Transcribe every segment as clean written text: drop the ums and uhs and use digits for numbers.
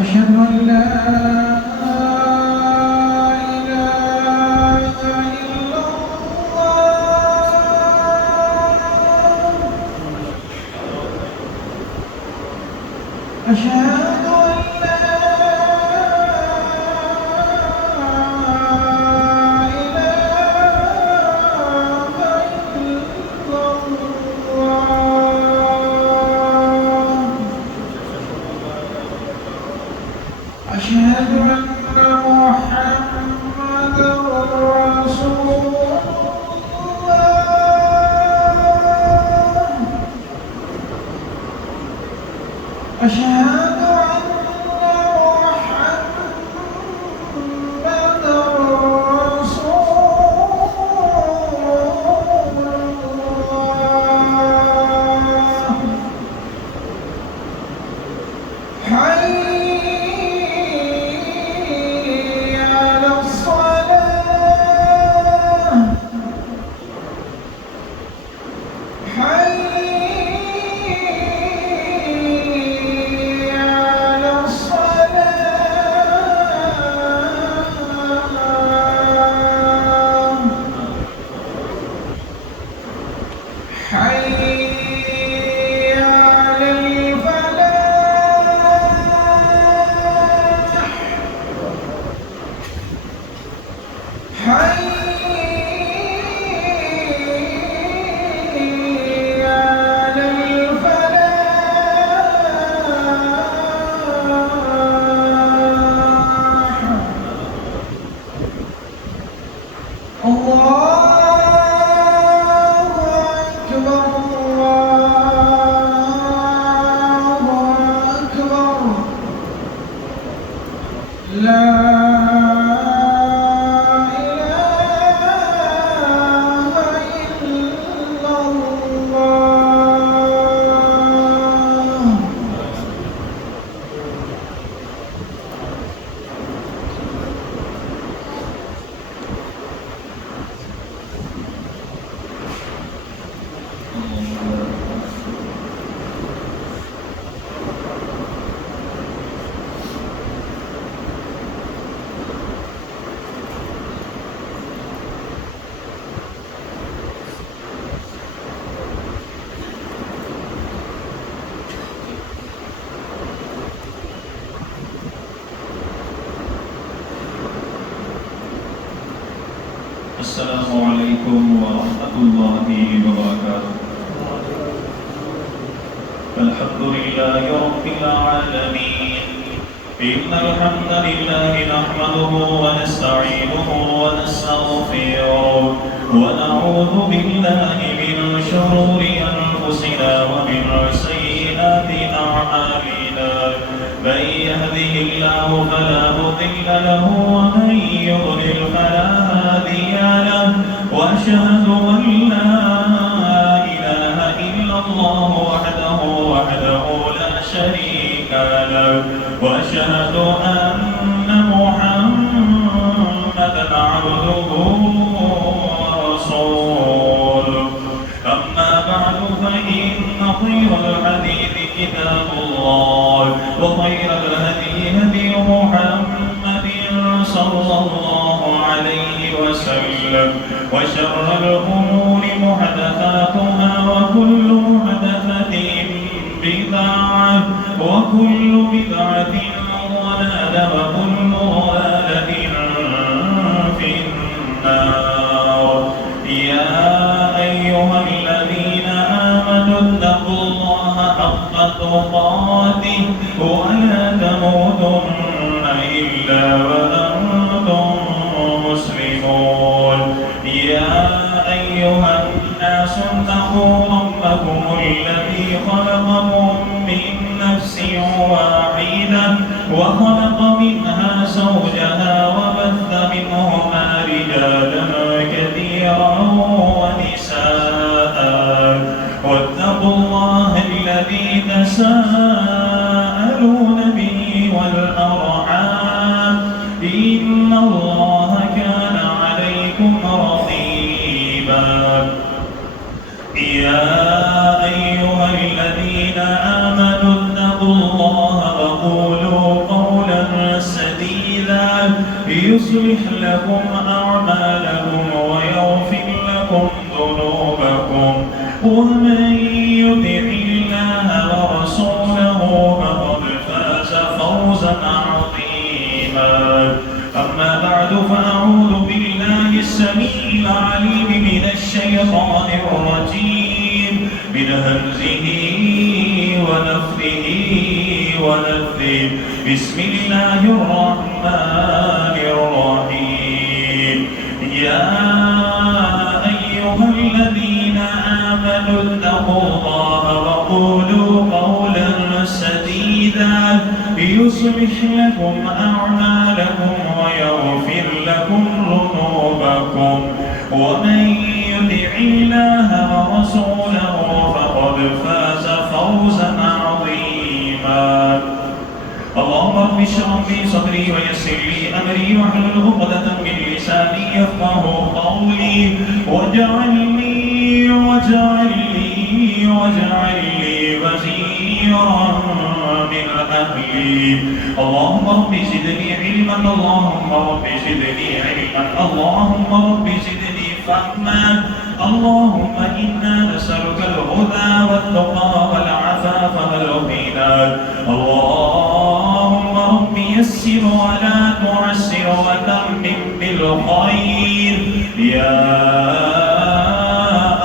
أشهد أن لا أشهد أن لا إله إلا الله أشهد أن محمدًا رسول الله أشهد أن محمدًا رسول الله حي على الصلاة حي على الصلاة حي على الفلاح حي على الفلاح الله أكبر الله أكبر لا إله إلا الله السلام عليكم ورحمة الله وبركاته. الحمد لله رب العالمين. إن الحمد لله نحمده ونستعينه ونستغفره ونعوذ بالله من شرور أنفسنا ومن سيئات أعمالنا. من يهده الله فلا مضل له ومن يضلل فلا هادي له وأشهد أن لا إله إلا الله وحده لا شريك له وأشهد أن محمدًا عبده ورسوله. أما بعد فإن خير الحديث كتاب الله وخير الهدي هدي محمد صلى الله عليه وسلم وشر الأمور محدثاتها وكل محدثة بدعة وكل بدعة ضلالة وكل ضلالة في النار. يا أيها الذين آمنوا اتقوا الله حق تقاته ولا تموتن إلا وأنتم مسلمون. يا أيها الناس اتقوا ربكم الذي خلقكم من نفس واحدة وخلق منها زوجها وبث يصلح لكم أعمالكم ويغفر لكم ذنوبكم ومن يطع الله ورسوله فقد فاز فوزا عظيما. أما بعد فأعوذ بالله السميع العليم من الشيطان الرجيم من همزه ونفثه ونفثه. بسم الله الرحمن الرحيم. يا أيها الذين آمنوا اتقوا الله وقولوا قولا سديدا يصلح لكم أعمالكم ويغفر لكم ذنوبكم ومن يطع الله ورسوله فقد فاز فوزا عظيما. اللهم رب اشرح لي صدري ويسر لي امري واحلل عقدة من لساني يفقهوا قولي واجعل لي وزيرا من اهلي. اللهم رب زدني علما اللهم رب زدني علما اللهم رب زدني فهما. اللهم إنا نسألك الهدى والتقى والعفاف والغنى. اللهم رب يسر ولا تعسر وتمم بالخير يا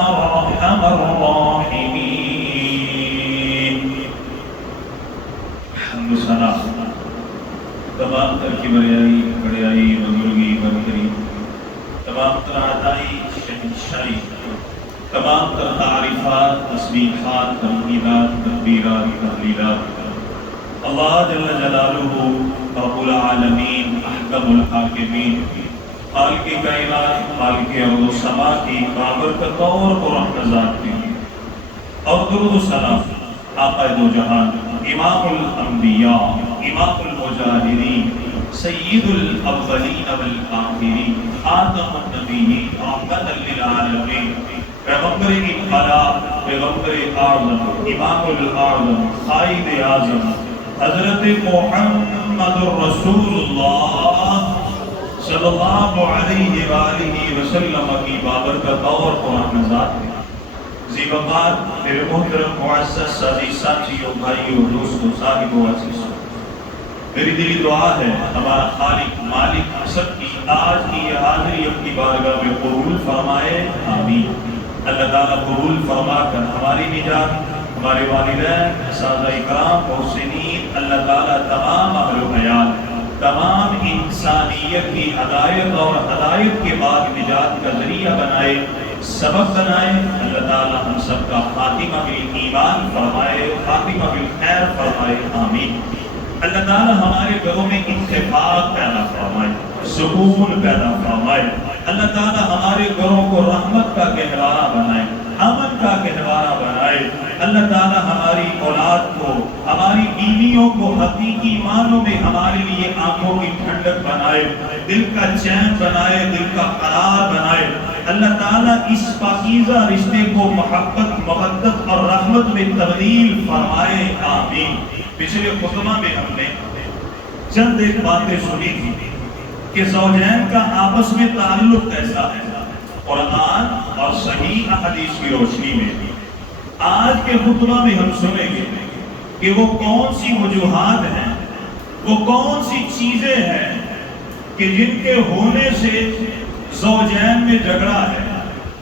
أرحم الراحمين. حمد ثنا تمام تر کی بڑیائی بزرگی برتری تمام تر عطائی شہنشاہی تمام تر تعریفات تسبیحات تمجیدات تکبیرات تحلیلات اللہ جل جلالہ رب العالمین احکم الحاکمین خالق کائنات خالق ارض و سما کی بابرکت اور قرآن ذات کی اور درود و سلام آقا دو جہان امام الانبیاء امام المجاہدین سید الاولین والآخرین خاتم النبیین رحمت للعالمین پیغمبر انقلاب پیغمبر اعظم امام الاعظم قائد اعظم حضرت محمد رسول اللہ صلی اللہ علیہ وآلہ وسلم کی بابرکت اور قرآن ذات ہے. زیبقات میرے محترم معزز سازی ساتھیوں بھائیوں دوستوں صاحبوں عزیزوں، میری دلی دعا ہے ہمارا خالق مالک سب کی آج کی یہ حاضری اپنی بارگاہ میں قبول فرمائے. آمین. اللہ تعالیٰ قبول فرما کر ہماری نجات، ہمارے والدین، اساتذہ اکرام، محسنین، اللہ تعالیٰ تمام اہل و عیال، تمام انسانیت کی ہدایت اور ہدایت کے بعد نجات کا ذریعہ بنائے، سبب بنائے. اللہ تعالیٰ ہم سب کا خاتمہ بالایمان فرمائے، خاتمہ بالخیر فرمائے. آمین. اللہ تعالیٰ ہمارے گھروں میں اتفاق پیدا فرمائے، سکون پیدا فرمائے. اللہ تعالیٰ ہمارے گھروں کو رحمت کا گہوارہ بنائے، امن کا گہوارہ بنائے. اللہ تعالیٰ ہماری اولاد کو، ہماری بیویوں کو حقیقی معنوں میں ہمارے لیے آنکھوں کی ٹھنڈک بنائے، دل کا چین بنائے، دل کا قرار بنائے. اللہ تعالیٰ اس پاکیزہ رشتے کو محبت، مودت اور رحمت میں تبدیل فرمائے. آمین. پچھلے خطبہ میں ہم نے چند ایک باتیں سنی تھی کہ زوجین کا آپس میں تعلق کیسا ہے قرآن اور صحیح احادیث کی روشنی میں. آج کے خطبہ میں ہم سنیں گے کہ وہ کون سی وجوہات ہیں، وہ کون سی چیزیں ہیں کہ جن کے ہونے سے زوجین میں جھگڑا ہے،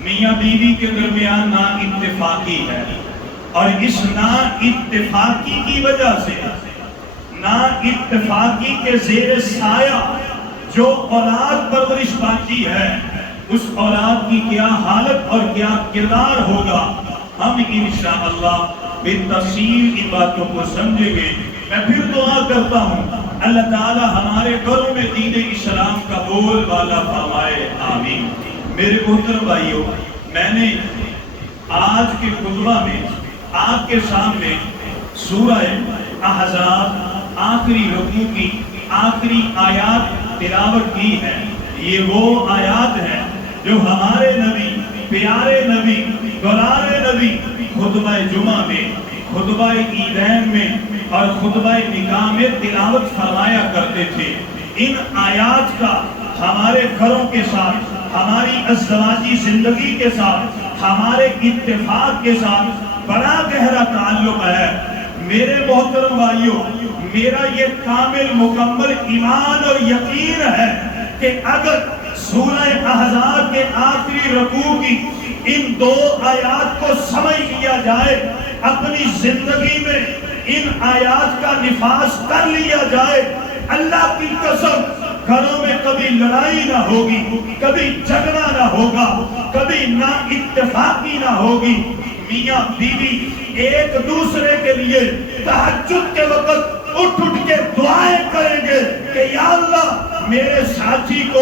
میاں بیوی کے درمیان نا اتفاقی ہے، اور اس نا اتفاقی کی وجہ سے، نا اتفاقی کے زیر سایہ جو اولاد پرورش پاتی ہے، اس اولاد کی کیا حالت اور کیا کردار ہوگا، ہم انشاءاللہ بالتفصیل ان باتوں کو سمجھیں گے. میں پھر دعا کرتا ہوں اللہ تعالی ہمارے گھروں میں دین اسلام کا بول بالا فرمائے. آمین. میرے محترم بھائیوں، میں نے آج کے خطبہ میں آپ کے سامنے سورہ احزاب آخری رکوع کی آخری آیات تلاوت کی ہے. یہ وہ آیات ہیں جو ہمارے نبی، پیارے نبی، دلارے نبی خطبہ جمعہ میں، خطبہ عیدین میں اور خطبہ نکاح میں تلاوت فرمایا کرتے تھے. ان آیات کا ہمارے گھروں کے ساتھ، ہماری ازدواجی زندگی کے ساتھ، ہمارے اتفاق کے ساتھ بڑا گہرا تعلق ہے۔ میرے محترم بھائیوں، میرا یہ کامل مکمل ایمان اور یقین ہے کہ اگر سورہ احزاب کے آخری رکوع کی ان 2 آیات کو سمجھ لیا جائے، اپنی زندگی میں ان آیات کا نفاذ کر لیا جائے، اللہ کی قسم گھروں میں کبھی لڑائی نہ ہوگی، کبھی جھگڑا نہ ہوگا، کبھی نا اتفاقی نہ ہوگی۔ میاں بیوی ایک دوسرے کے لیے تہجد کے وقت اٹھ کے دعائیں کریں گے کہ یا اللہ میرے ساتھی کو،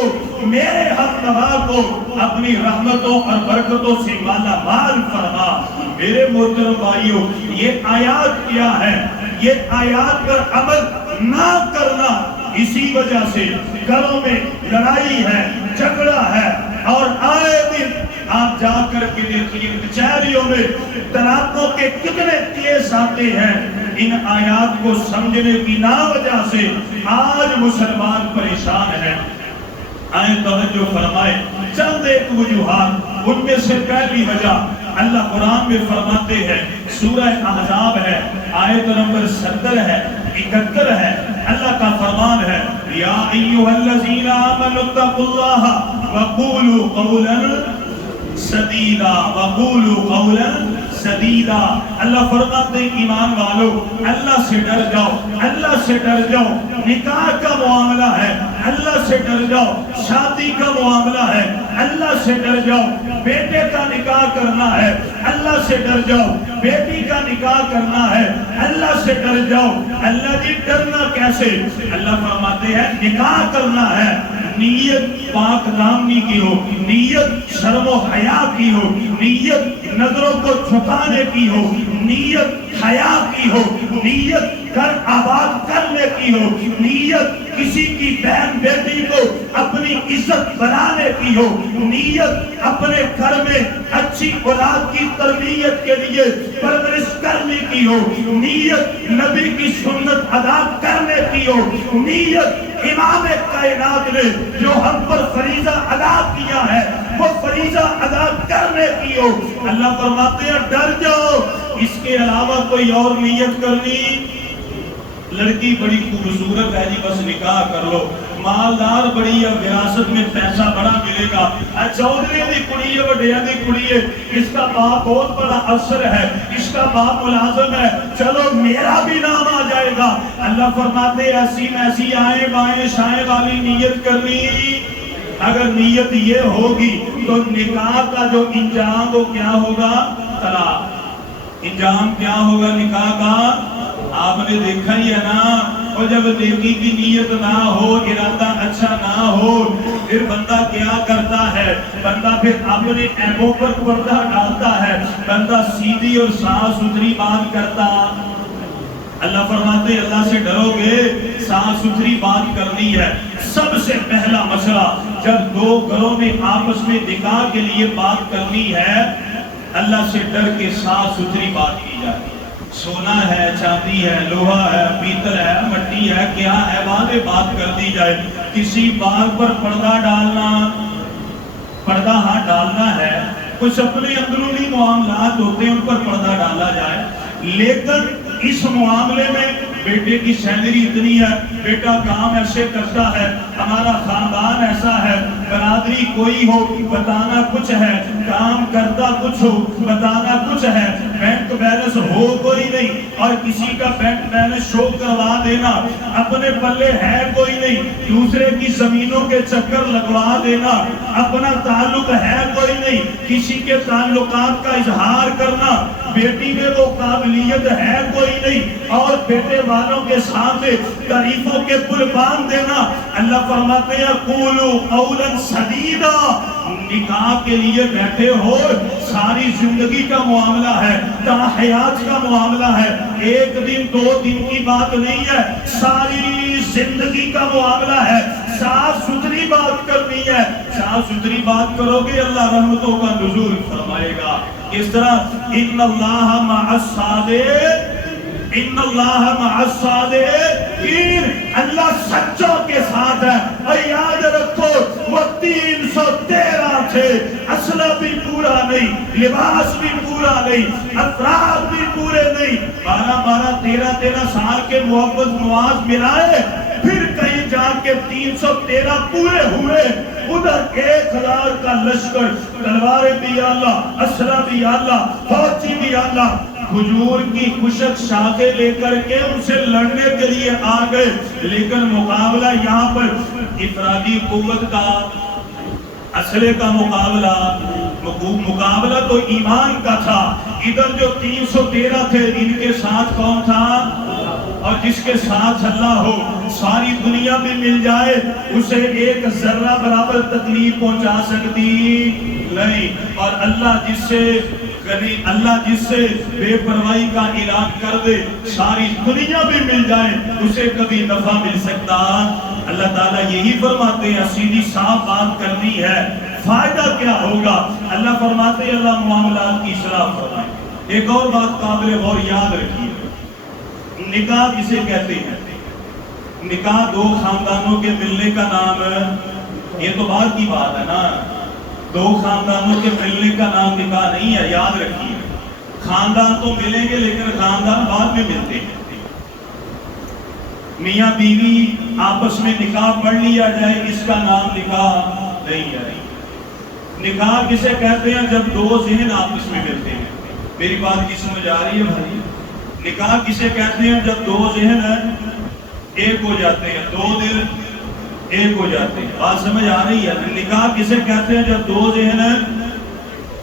میرے ہم نوا کو اپنی رحمتوں اور برکتوں سے مالا مال فرما۔ میرے محترم بھائیوں، یہ آیات کیا ہے؟ یہ آیات پر عمل نہ کرنا، اسی وجہ سے گھروں میں لڑائی ہے، جھگڑا ہے، اور آئے دن آپ جا کر کے دیکھیے کچہریوں میں طلاقوں کے کتنے کیس آتے ہیں۔ ان آیات کو سمجھنے کی نا وجہ سے آج مسلمان پریشان ہیں۔ آئیں توجہ فرمائے چند ایک وجوہات، ان میں سے پہلی وجہ اللہ قرآن میں فرماتے ہیں، سورہ احزاب ہے، آیت نمبر 70 ہے، 71 ہے، اللہ کا فرمان ہے، یا ایھا الذین آمنوا اتقوا اللہ وقولوا قولا سدیدا، وقولوا قولا سدیدا۔ اللہ فرماتے ہیں ایمان والو، اللہ سے ڈر جاؤ، اللہ سے ڈر جاؤ۔ نکاح کا معاملہ ہے، اللہ سے ڈر جاؤ۔ شادی کا معاملہ ہے، اللہ سے ڈر جاؤ۔ بیٹے کا نکاح کرنا ہے، اللہ سے ڈر جاؤ۔ بیٹی کا نکاح کرنا ہے، اللہ سے ڈر جاؤ۔ اللہ جی ڈرنا کیسے؟ اللہ فرماتے ہیں نکاح کرنا ہے، نیت پاک دامنی کی ہو، نیت شرم و حیا کی ہو، نیت نظروں کو چھپانے کی ہو، نیت حیا کی ہو، نیت گھر آباد کرنے کی ہو، نیت کسی کی بہن بیٹی کو اپنی عزت بنانے کی ہو، نیت اپنے گھر میں اچھی اولاد کی تربیت کے لیے پرورش کرنے کی ہو، نیت نبی کی سنت ادا کرنے کی ہو، نیت امام کائنات نے جو ہم پر فریضہ ادا کیا ہے وہ فریضہ ادا کرنے کی ہو۔ اللہ فرماتے ہیں ڈر جاؤ۔ اس کے علاوہ کوئی اور نیت کرنی، لڑکی بڑی خوبصورت ہے جی بس نکاح کر لو، مالدار بڑی ہے، وراثت میں پیسہ بڑا ملے گا، چودھری دی کڑی ہے، وڈیاں دی کڑی ہے، اس کا باپ بہت بڑا افسر ہے، اس کا باپ ملازم ہے، چلو میرا بھی نام آ جائے گا۔ اللہ فرماتے ایسی میسی آئیں بائیں شائیں والی نیت کرنی، اگر نیت یہ ہوگی تو نکاح کا جو انجام وہ کیا ہوگا؟ طلاق۔ انجام کیا ہوگا نکاح کا؟ آپ نے دیکھا ہی ہے نا، اور جب نیکی کی نیت نہ ہو، ارادہ اچھا نہ ہو، پھر بندہ کیا کرتا ہے؟ بندہ پھر اپنے عیبوں پر پردہ ڈالتا ہے، بندہ سیدھی اور صاف ستھری بات کرتا۔ اللہ فرماتے اللہ سے ڈرو گے، صاف ستھری بات کرنی ہے۔ سب سے پہلا مسئلہ جب دو گھروں میں آپس میں نکاح کے لیے بات کرنی ہے، اللہ سے ڈر کے صاف ستھری بات کی جائے۔ سونا ہے، چاندی ہے، لوہا ہے، پیتل ہے، مٹی ہے، کیا ہے، واضح بات کر دی جائے۔ کسی بات پر پردہ ڈالنا، پردہ ہاں ڈالنا ہے، کچھ اپنے اندرونی معاملات ہوتے ہیں ان پر پردہ ڈالا جائے، لیکن اس معاملے میں بیٹے کی سیلری اتنی ہے، بیٹا کام ایسے کرتا ہے، ہمارا خاندان ایسا ہے، برادری کوئی ہو بتانا کچھ ہے، کام کرتا کچھ ہو بتانا کچھ ہے، بینک بیلنس ہو کوئی نہیں اور کسی کا بینک بیلنس شو کروا دینا، اپنے پلے ہے کوئی نہیں دوسرے کی زمینوں کے چکر لگوا دینا، اپنا تعلق ہے کوئی نہیں کسی کے تعلقات کا اظہار کرنا، بیٹی میں وہ قابلیت ہے کوئی نہیں اور بیٹے والوں کے سامنے تعریفوں کے پل باندھ دینا۔ اللہ فرماتے ہیں قولوا قولا سدیدا، نکاح کے لیے بیٹھے ہو، ساری زندگی کا معاملہ ہے، تا حیات کا معاملہ ہے، ایک دن دو دن کی بات نہیں ہے، ساری زندگی کا معاملہ ہے، صاف ستھری بات کرنی ہے۔ صاف ستھری بات کرو گے اللہ رحمتوں کا نزول فرمائے گا۔ اس طرح ان اللہ مع الصادق، ان اللہ مع الصادقین، اللہ سچوں کے ساتھ ہے۔ اور یاد رکھو لباس بھی پورا نہیں، افراد بھی پورے نہیں، 12 13 سال کے محبت نواز ملائے، پھر کہیں جا کے 313 پورے ہوئے، ادھر 1000 کا لشکر، تلواریں بھی اللہ، اسلحہ بھی اللہ، فوجی بھی اللہ، کھجور کی خشک شاخیں لے کر کے ان سے لڑنے کے لیے آ گئے، لیکن مقابلہ یہاں پر افرادی قوت کا، اسلحے کا مقابلہ تو ایمان کا تھا۔ ادھر جو 313 تھے، ان کے ساتھ کون تھا؟ اور جس کے ساتھ اللہ ہو، ساری دنیا میں مل جائے، اسے ایک ذرہ برابر تکلیف پہنچا سکتی نہیں، اور اللہ جس سے بے پرواہی کا اعلان کر دے، ساری دنیا بھی مل جائے، اسے کبھی نفع مل سکتا؟ اللہ تعالیٰ یہی فرماتے ہیں، سیدھی صاف بات کرنی ہے، فائدہ کیا ہوگا؟ اللہ فرماتے ہیں اللہ معاملات کی اصلاح فرمائے۔ ایک اور بات قابل غور یاد رکھیے، نکاح کسے کہتے ہیں؟ نکاح دو خاندانوں کے ملنے کا نام ہے، یہ تو بعد کی بات ہے نا، دو خاندانوں کے ملنے کا نام نکاح نہیں ہے، یاد رکھیے۔ خاندان تو ملیں گے لیکن خاندان بعد میں ملتے ہیں۔ میاں بیوی آپس میں نکاح پڑھ لیا جائے، اس کا نام نکاح نہیں ہے۔ نکاح کسے کہتے ہیں؟ جب دو ذہن آپس میں ملتے ہیں۔ میری بات کی سمجھ آ رہی ہے بھائی؟ نکاح کسے کہتے ہیں؟ جب دو ذہن ایک ہو جاتے ہیں، دو دل ایک ہو جاتے ہیں۔ بات سمجھ آ رہی ہے؟ نکاح کسے کہتے ہیں؟ جب دو ذہن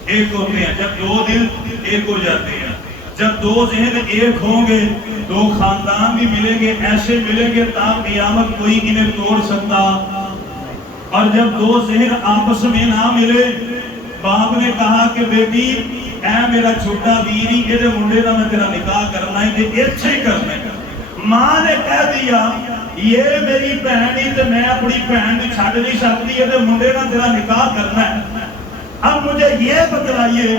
ایک ہوتے ہیں، جب دو دل ایک ہو جاتے ہیں۔ جب دو ذہن ایک ہوں گے، دو خاندان بھی ملیں گے، ایسے ملیں گے تا قیامت کوئی انہیں توڑ سکتا۔ اور جب دو ذہن آپس میں نہ ملے، باپ نے کہا کہ بیٹی اے میرا چھوٹا ویری، یہ منڈے دا میں تیرا نکاح کرنا ہے، یہ اچھے ہی کرنا ہے۔ ماں نے کہہ دیا یہ میری بہن ہی، تو میں اپنی بہن بھی چھڈ نہیں سکتی، یہ منڈے دا تیرا نکاح کرنا ہے۔ اب مجھے یہ بتلائیے،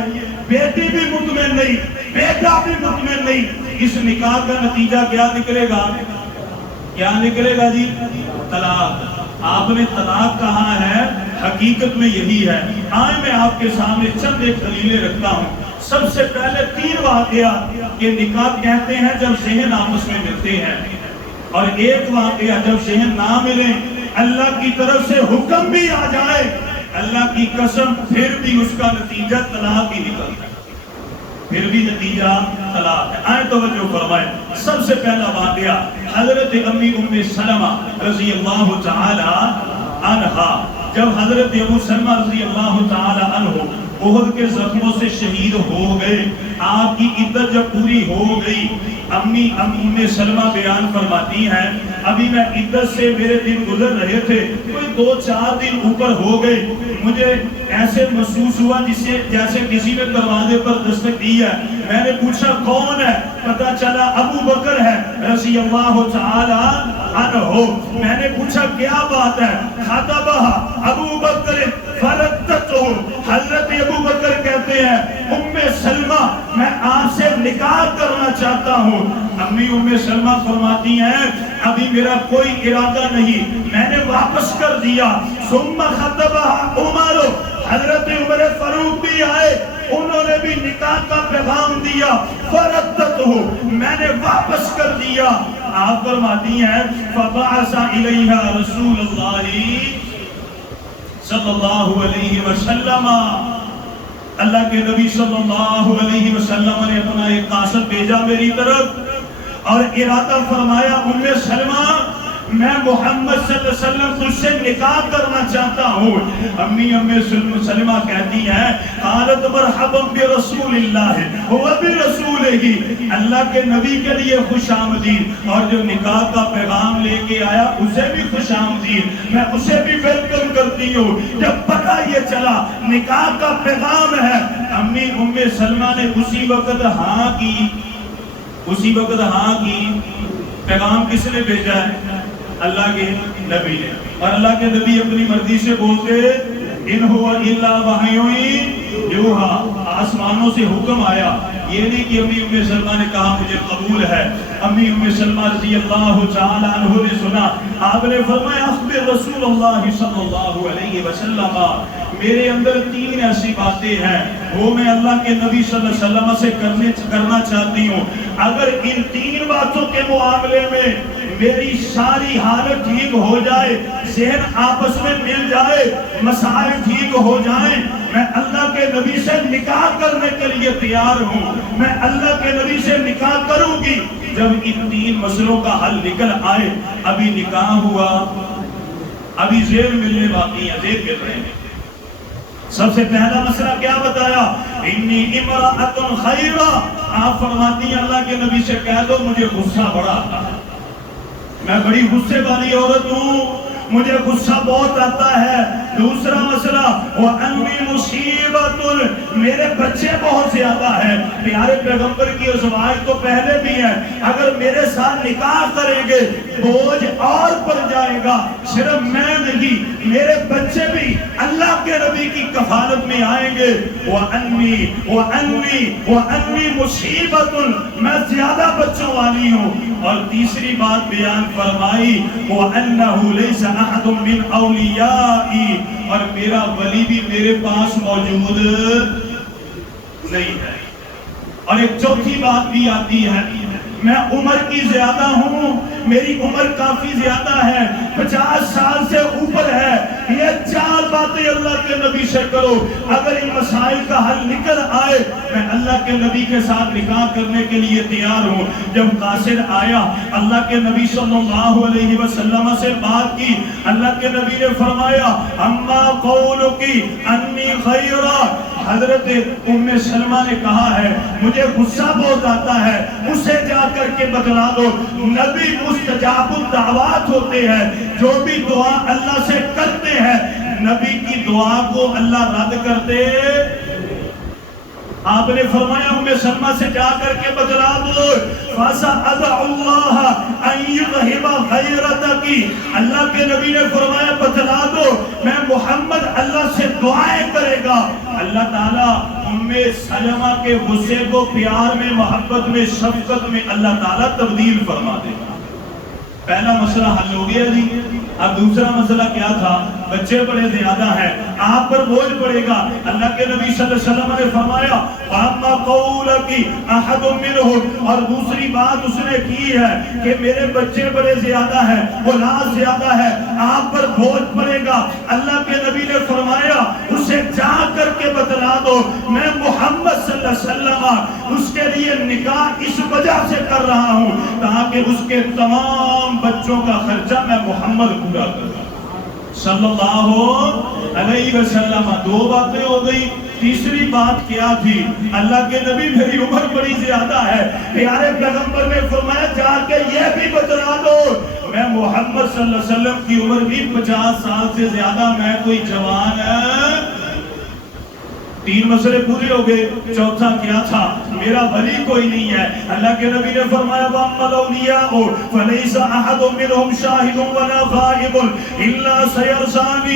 بیٹی بھی مطمئن نہیں، بیٹا بھی مطمئن نہیں، اس نکاح کا نتیجہ کیا نکلے گا؟ کیا نکلے گا جی؟ طلاق۔ آپ نے طلاق کہا ہے، حقیقت میں یہی ہے۔ آئے میں آپ کے سامنے چند ایک دلیلیں رکھتا ہوں۔ سب سے پہلے 3 واقعہ کہ نکاح کہتے ہیں جب ذہن آپس میں ملتے ہیں، اور ایک واقعہ جب ذہن نہ ملے، اللہ کی طرف سے حکم بھی آ جائے، اللہ کی قسم پھر بھی اس کا نتیجہ طلاق ہی نکلتا ہے، پھر بھی نتیجہ طلاق ہے۔ آئے توجہ فرمائے۔ سب سے پہلا واقعہ حضرت امی ام سلمہ رضی اللہ تعالی عنہا، جب حضرت ابو سلمہ رضی اللہ تعالی عنہ احد کے زخموں سے شہید ہو گئے، آپ کی عدت جب پوری ہو گئی، امی ام سلمہ بیان فرماتی ہیں، ابھی میں عدت سے میرے دن گزر رہے تھے، کوئی 2-4 دن اوپر ہو گئے، مجھے ایسے محسوس ہوا جیسے کسی نے دروازے پر دستک دی ہے۔ میں نے پوچھا کون ہے؟ پتہ چلا ابو بکر ہے رضی اللہ تعالی عنہ۔ میں نے پوچھا کیا بات ہے؟ خطبہ ابو بکر فردتہ، حضرت ابو بکر کہتے ہیں ام سلمہ میں آپ سے نکاح کرنا چاہتا ہوں۔ امی ام سلمہ فرماتی ہیں ابھی میرا کوئی ارادہ نہیں، میں نے واپس کر دیا۔ ثم خطبہ عمر، حضرت عمر فاروق بھی آئے، انہوں نے بھی نکاح کا پیغام دیا۔ فردتہ، میں نے واپس کر دیا۔ آپ فرماتی ہیں فبعث الیہا رسول اللہ صلی اللہ علیہ وسلم، اللہ کے نبی صلی اللہ علیہ وسلم نے اپنا ایک قاصد بھیجا میری طرف، اور ارادہ فرمایا ام سلمہ میں محمد صلی اللہ علیہ وسلم تجھ سے نکاح کرنا چاہتا ہوں۔ امی ام سلمہ کہتی ہیں قالت مرحبا برسول اللہ و برسولہ، اللہ کے نبی کے لیے خوش آمدید، اور جو نکاح کا پیغام لے کے آیا اسے بھی خوش آمدید، میں اسے بھی ویلکم کرتی ہوں۔ جب پتہ یہ چلا نکاح کا پیغام ہے، امی ام سلمہ نے اسی وقت ہاں کی، اسی وقت ہاں کی۔ پیغام کس نے بھیجا ہے؟ اللہ کے نبی نے، اور اللہ کے نبی اپنی مرضی سے بولتے ان ہوا الا وحی یوحی، آسمانوں سے حکم آیا، یہ نہیں کہ امی ام سلمہ نے کہا مجھے قبول ہے۔ امی ام سلمہ رضی اللہ تعالی عنہ نے سنا، آپ نے فرمایا اخبر رسول اللہ صلی اللہ علیہ وسلم، میرے اندر 3 ایسی باتیں ہیں وہ میں اللہ کے نبی صلی اللہ علیہ وسلم سے کرنا چاہتی ہوں، اگر ان 3 باتوں کے معاملے میں میری ساری حالت ٹھیک ہو جائے، ذہن آپس میں مل جائے، مسائل ٹھیک ہو جائیں، میں اللہ کے نبی سے نکاح کرنے کے لیے تیار ہوں، میں اللہ کے نبی سے نکاح کروں گی۔ جب ان 3 مسئلوں کا حل نکل آئے، ابھی نکاح ہوا، ابھی زیر ملنے باقی ہیں، زیر مل رہے ہیں۔ سب سے پہلا مسئلہ کیا بتایا؟ انی امرأۃ خیرہ، آپ فرماتی ہیں اللہ کے نبی سے کہہ دو مجھے غصہ بڑا آتا ہے، میں بڑی غصے والی عورت ہوں، مجھے غصہ بہت آتا ہے۔ دوسرا مسئلہ وَأَنِّي مُصِیبَةٌ، میرے بچے بہت زیادہ ہیں، پیارے پیغمبر کی ازواج تو پہلے بھی ہیں، اگر میرے ساتھ نکاح کریں گے بوجھ اور بڑھ جائے گا، صرف میں نہیں میرے بچے بھی اللہ کے نبی کی کفالت میں آئیں گے۔ وَأَنِّي مُصِیبَةٌ، میں زیادہ بچوں والی ہوں۔ اور تیسری بات بیان فرمائی وَأَنَّهُ لَيْسَ أَحَدٌ مِّنْ أَوْلِيَائِي، اور میرا ولی بھی میرے پاس موجود نہیں ہے۔ اور ایک چوتھی بات بھی آتی ہے، میں عمر کی زیادہ ہوں، میری عمر کافی زیادہ ہے، 50 سال سے اوپر ہے۔ یہ 4 باتیں اللہ کے نبی سے کرو، اگر ان مسائل کا حل نکل آئے میں اللہ کے نبی کے ساتھ نکاح کرنے کے لیے تیار ہوں۔ جب قاصد آیا، اللہ کے نبی صلی اللہ علیہ وسلم سے بات کی، اللہ کے نبی نے فرمایا اما قولکی انی خیرہ، حضرت ام سلمہ نے کہا ہے مجھے غصہ بہت آتا ہے، اسے جا کر کے بتلا دو۔ نبی مستجاب الدعوات ہوتے ہیں، جو بھی دعا اللہ سے کرتے ہیں نبی کی دعا کو اللہ رد کرتے۔ آپ نے فرمایا ام سلمہ سے جا کر کے بتلا دو فَسَأَدْعُ اللَّهَ أَن يُذْهِبَ غَيْرَتَكِ، اللہ کے نبی نے فرمایا بتلا دو میں محمد اللہ سے دعائیں کرے گا، اللہ تعالیٰ ام سلمہ کے غصے کو پیار میں، محبت میں، شفقت میں اللہ تعالیٰ تبدیل فرما دے گا۔ پہلا مسئلہ حل ہو گیا جی۔ اب دوسرا مسئلہ کیا تھا؟ بچے بڑے زیادہ ہیں، آپ پر بوجھ پڑے گا۔ اللہ کے نبی صلی اللہ علیہ وسلم نے فرمایا وَأَمَّا قَوْلَكِ أَحَدٌ مِّنْهُمْ، اور دوسری بات اس نے کی ہے کہ میرے بچے بڑے زیادہ ہیں، اولاد زیادہ ہے، آپ پر بوجھ پڑے گا۔ اللہ کے نبی نے فرمایا اسے جا کر کے بتلا دو میں محمد صلی اللہ علیہ وسلم اس کے لیے نکاح اس وجہ سے کر رہا ہوں تاکہ اس کے تمام بچوں کا خرچہ میں محمد پورا کروں صلی اللہ علیہ وسلم۔ 2 باتیں ہو گئی۔ تیسری بات کیا تھی؟ اللہ کے نبی میری عمر بڑی زیادہ ہے، پیارے پیغمبر نے فرمایا جا کے یہ بھی بتلا دو میں محمد صلی اللہ علیہ وسلم کی عمر بھی 50 سال سے زیادہ، میں کوئی جوان ہے۔ 3 مسئلے پورے ہو گئے۔ چوتھا کیا تھا؟ میرا ولی کوئی نہیں ہے۔ اللہ کے نبی نے فرمایا وَأَمَّا الْأَوْلِيَاءُ فَلَيْسَ أَحَدٌ مِّنْهُمْ شَاهِدٌ وَلَا غَائِبٌ إِلَّا سَيَرْثَانِ،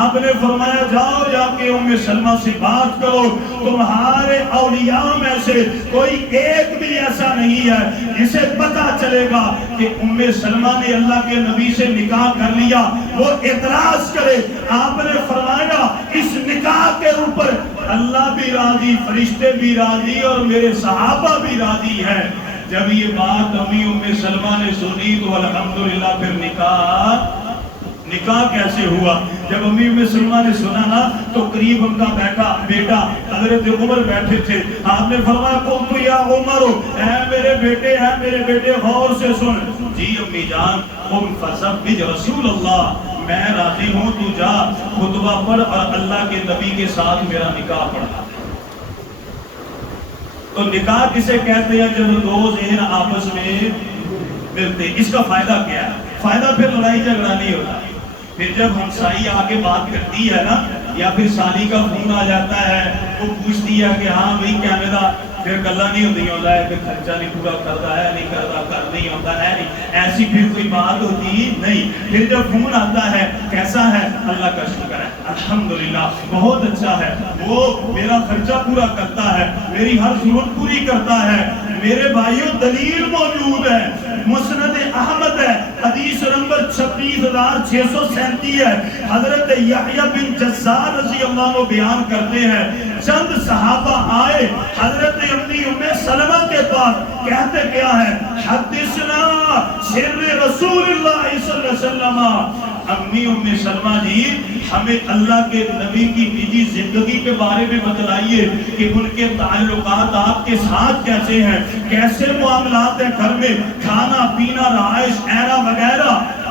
آپ نے فرمایا جاؤ جا کے ام سلمہ سے بات کرو، تمہارے اولیاء میں سے کوئی ایک بھی ایسا نہیں ہے جسے پتا چلے گا کہ ام سلمہ نے اللہ کے نبی سے نکاح کر لیا وہ اعتراض کرے۔ آپ نے فرمایا اس نکاح کے اوپر اللہ بھی راضی، فرشتے بھی راضی اور میرے صحابہ بھی راضی ہیں۔ جب یہ بات امی ام سلمہ نے سنی تو الحمدللہ پھر نکاح کیسے ہوا؟ جب امی ام سلمہ نے سنا نا تو قریب ان کا بیٹا حضرت عمر بیٹھے تھے۔ آپ نے فرمایا قُمْتُ یا عمر، اے میرے بیٹے غور سے سن۔ جی امی جان، قُمْ فَسَبِّجْ رسول اللہ، میں راضی ہوں، تو جا خطبہ پڑھ اور اللہ کے نبی کے ساتھ میرا نکاح پڑھا۔ تو نکاح کسے کہتے ہیں؟ جب 2 ذہن آپس میں ملتے۔ اس کا فائدہ کیا ہے؟ فائدہ پھر لڑائی جھگڑا نہیں ہوتا۔ پھر جب ہمسائی آ کے بات کرتی ہے نا، یا پھر سالی کا فون آ جاتا ہے، وہ پوچھتی ہے کہ ہاں بھائی کیا میرا، پھر گلا نہیں ہوتا ہے کہ خرچہ نہیں پورا کرتا ہے، نہیں کرتا، کر نہیں ہوتا ہے، نہیں، ایسی پھر کوئی بات ہوتی نہیں۔ پھر جب فون آتا ہے کیسا ہے؟ اللہ کا شکر ہے، الحمدللہ بہت اچھا ہے، وہ میرا خرچہ پورا کرتا ہے، میری ہر ضرورت پوری کرتا ہے، میرے بھائیوں دلیل موجود ہے، مسند احمد ہے، حدیث نمبر 26,637 ہے۔ حضرت یحییٰ بن جزار رضی اللہ عنہ بیان کرتے ہیں چند صحابہ آئے حضرت ام سلمہ کے پاس، کہتے کیا ہے؟ حدثنا سر رسول اللہ صلی اللہ علیہ وسلم، امی ام سلمہ جی ہمیں اللہ کے نبی کی نجی زندگی کے بارے میں بتلائیے کہ ان کے تعلقات آپ کے ساتھ کیسے ہیں، کیسے معاملات ہیں گھر میں، کھانا پینا رہائش ایرا وغیرہ۔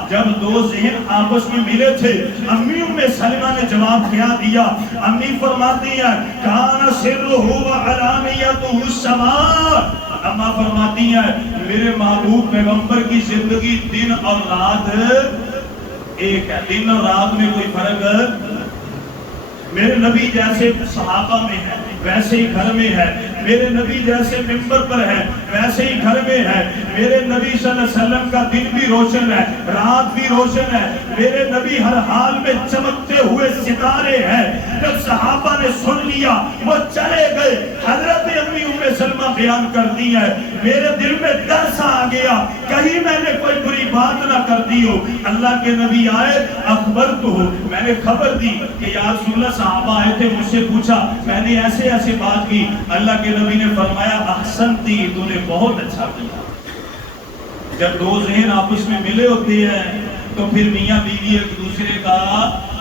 جب دو ذہن آپس میں ملے تھے، امی ام سلمہ نے جواب کیا دیا؟ امی فرماتی ہیں کان سرہ و علانیتہ السماء، اما فرماتی ہیں میرے محبوب پیغمبر کی زندگی دن اور رات ایک ہے، دن اور رات میں کوئی فرق، میرے نبی جیسے صحابہ میں ہے ویسے ہی گھر میں ہے، میرے نبی جیسے ممبر پر ہے ویسے ہی گھر میں ہے، میرے نبی صلی اللہ علیہ وسلم کا دن بھی روشن ہے رات بھی روشن ہے، میرے نبی ہر حال میں چمکتے ہوئے ستارے ہیں۔ جب صحابہ نے سن لیا وہ چلے گئے۔ حضرت امی ام سلمہ بیان کرتی ہے میرے دل میں ڈر سا آ گیا کہیں میں نے کوئی بری بات نہ کر دی ہو۔ اللہ کے نبی آئے، اخبر تو ہو، میں نے خبر دی کہ یا رسول اللہ صحابہ آئے تھے، مجھ سے پوچھا، میں نے ایسے ایسے بات کی۔ اللہ کے نبی نے فرمایا احسنتی، تو نے بہت اچھا کیا۔ جب دو ذہن آپس میں ملے ہوتے ہیں تو پھر میاں بیوی ایک دوسرے کا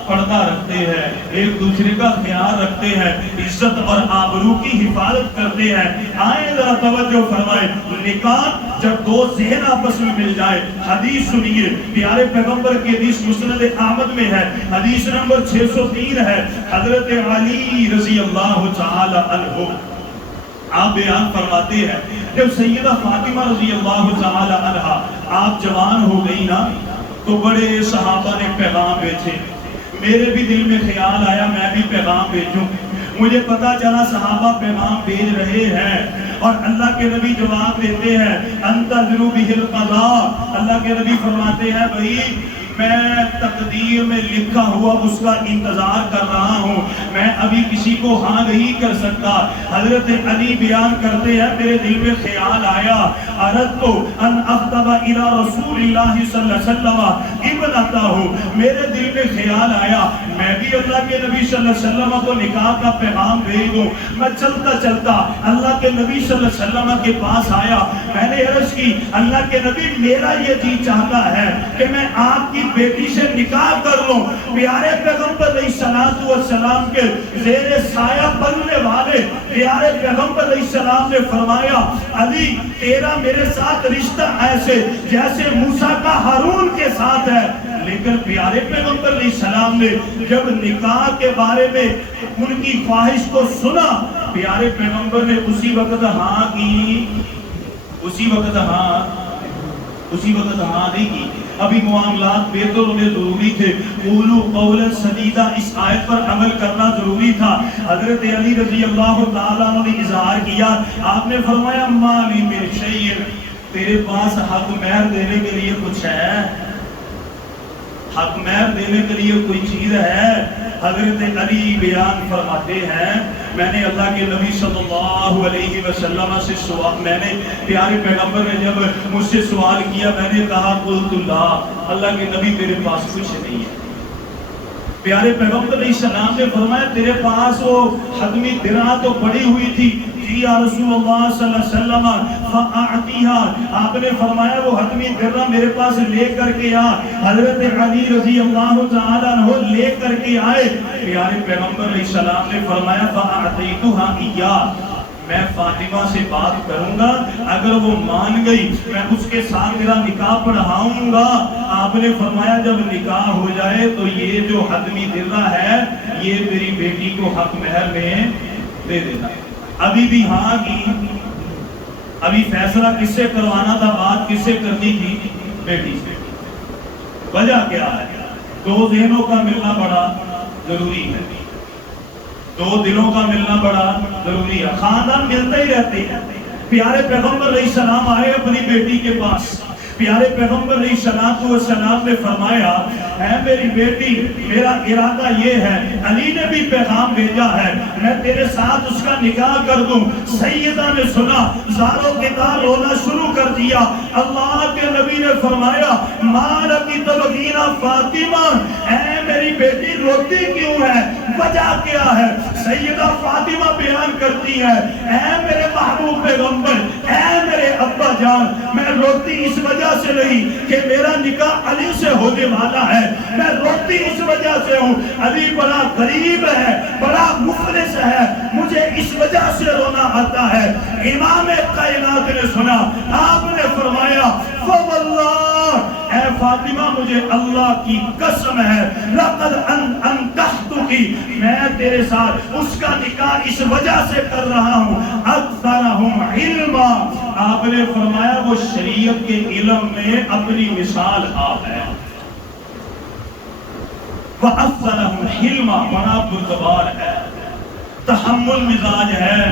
پردہ رکھتے ہیں، ایک دوسرے کا خیال رکھتے ہیں، عزت اور آبرو کی حفاظت کرتے ہیں۔ آئیں ذرا توجہ فرمائے، نکاح جب دو ذہن آپس میں مل جائے، حدیث سنیے، پیارے پیغمبر کی حدیث مسند احمد میں ہے، حدیث نمبر 603 ہے، حضرت علی رضی اللہ تعالی عنہ آپ بیان فرماتے ہیں جب سیدہ فاطمہ رضی اللہ تعالی عنہ آپ جوان ہو گئی نا تو بڑے صحابہ نے پیغام بھیجے۔ میرے بھی دل میں خیال آیا میں بھی پیغام بھیجوں۔ مجھے پتا چلا صحابہ پیغام بھیج رہے ہیں اور اللہ کے نبی جواب دیتے ہیں انتظروا بہ القضاء، اللہ کے نبی فرماتے ہیں بھائی میں تقدیر میں لکھا ہوا اس کا انتظار کر رہا ہوں، میں ابھی کسی کو ہاں نہیں کر سکتا۔ حضرت علی بیان کرتے ہیں میرے دل میں خیال آیا اردت ان اخطب الی رسول اللہ صلی اللہ علیہ وسلم ابنتہ، میرے دل میں خیال آیا میں بھی اللہ کے نبی صلی اللہ علیہ وسلم کو نکاح کا پیغام بھیج دوں۔ میں چلتا چلتا اللہ کے نبی صلی اللہ علیہ وسلم کے پاس آیا، میں نے عرض کی اللہ کے نبی میرا یہ جی چاہتا ہے کہ میں آپ کی بیٹی سے نکاح کر لوں۔ پیارے پیغمبر علیہ الصلوۃ والسلام کے زیر سایہ بننے والے پیارے پیغمبر علیہ السلام نے فرمایا علی تیرا میرے ساتھ رشتہ ایسے جیسے موسیٰ کا ہارون کے ساتھ ہے۔ لیکن پیارے پیغمبر علیہ السلام نے جب نکاح کے بارے میں ان کی خواہش کو سنا، پیارے پیغمبر نے اسی وقت ہاں کی، اسی وقت ہاں نہیں کی۔ ابھی معاملات بہتر ہونے ضروری تھے، قولوا قولا سدیدا، اس آیت پر عمل کرنا ضروری تھا۔ حضرت علی رضی اللہ تعالیٰ عنہ نے اظہار کیا، آپ نے فرمایا مالی من شیء، تیرے پاس حق مہر دینے کے لیے کچھ ہے؟ حق مہر دینے کے لیے کوئی چیز ہے؟ حضرت علی بیان فرماتے ہیں میں نے اللہ کے نبی صلی اللہ علیہ وسلم سے سوال، میں نے پیارے پیغمبر نے جب مجھ سے سوال کیا میں نے کہا قلت اللہ کے نبی میرے پاس کچھ نہیں ہے۔ پیارے پیغمبر علیہ السلام نے فرمایا تیرے پاس وہ حتمی درع تو پڑی ہوئی تھی؟ جی یا رسول اللہ صلی اللہ علیہ وسلم فاعطیها، آپ نے فرمایا وہ حتمی درع میرے پاس لے کر کے آ۔ حضرت علی رضی اللہ تعالیٰ عنہ لے کر کے آئے، پیارے پیغمبر علیہ السلام نے فرمایا فاعطیتها ایاہ، میں فاطمہ سے بات کروں گا، اگر وہ مان گئی میں اس کے ساتھ میرا نکاح پڑھاؤں گا۔ آپ نے فرمایا جب نکاح ہو جائے تو یہ جو حتمی درع ہے یہ میری بیٹی کو حق مہر میں دے دینا۔ ابھی بھی ہاں کی، ابھی فیصلہ کس سے کروانا تھا، بات کس سے کرنی تھی؟ بیٹی سے۔ وجہ کیا ہے؟ دو ذہنوں کا ملنا بڑا ضروری ہے، دو دلوں کا ملنا بڑا ضروری ہے۔ خاندان ملتے ہی رہتے ہیں۔ پیارے پیغمبر علیہ السلام آئے اپنی بیٹی کے پاس، پیارے پیغمبر علیہ الصلوۃ والسلام نے فرمایا اے میری بیٹی میرا ارادہ یہ ہے، علی نے بھی پیغام بھیجا ہے میں تیرے ساتھ اس کا نکاح کر دوں۔ سیدہ نے سنا، زاروں کے دار رونا شروع کر دیا۔ اللہ کے نبی نے فرمایا ماں کی تبغینا فاطمہ، اے میری بیٹی روتی کیوں ہے، وجہ کیا ہے؟ سیدہ فاطمہ بیان کرتی ہے اے میرے محبوب پیغمبر، اے میرے ابا جان، میں روتی اس وجہ سے نہیں کہ میرا نکاح علی سے ہونے والا ہے، میں روتی اس وجہ سے ہوں علی بڑا غریب ہے، بڑا مفلس ہے، مجھے اس وجہ سے رونا آتا ہے۔ امام کائنات نے سنا، آپ نے فرمایا فواللہ اے فاطمہ مجھے اللہ کی قسم ہے لقد انکحتکی، میں تیرے ساتھ اس کا نکاح اس وجہ سے کر رہا ہوں اکثرہم علما، آپ نے فرمایا وہ شریعت کے علم میں اپنی مثال آپ ہے، وَأَفْضَلَهُمْ حِلْمًا، بڑا بردبار ہے، تحمل مزاج ہے،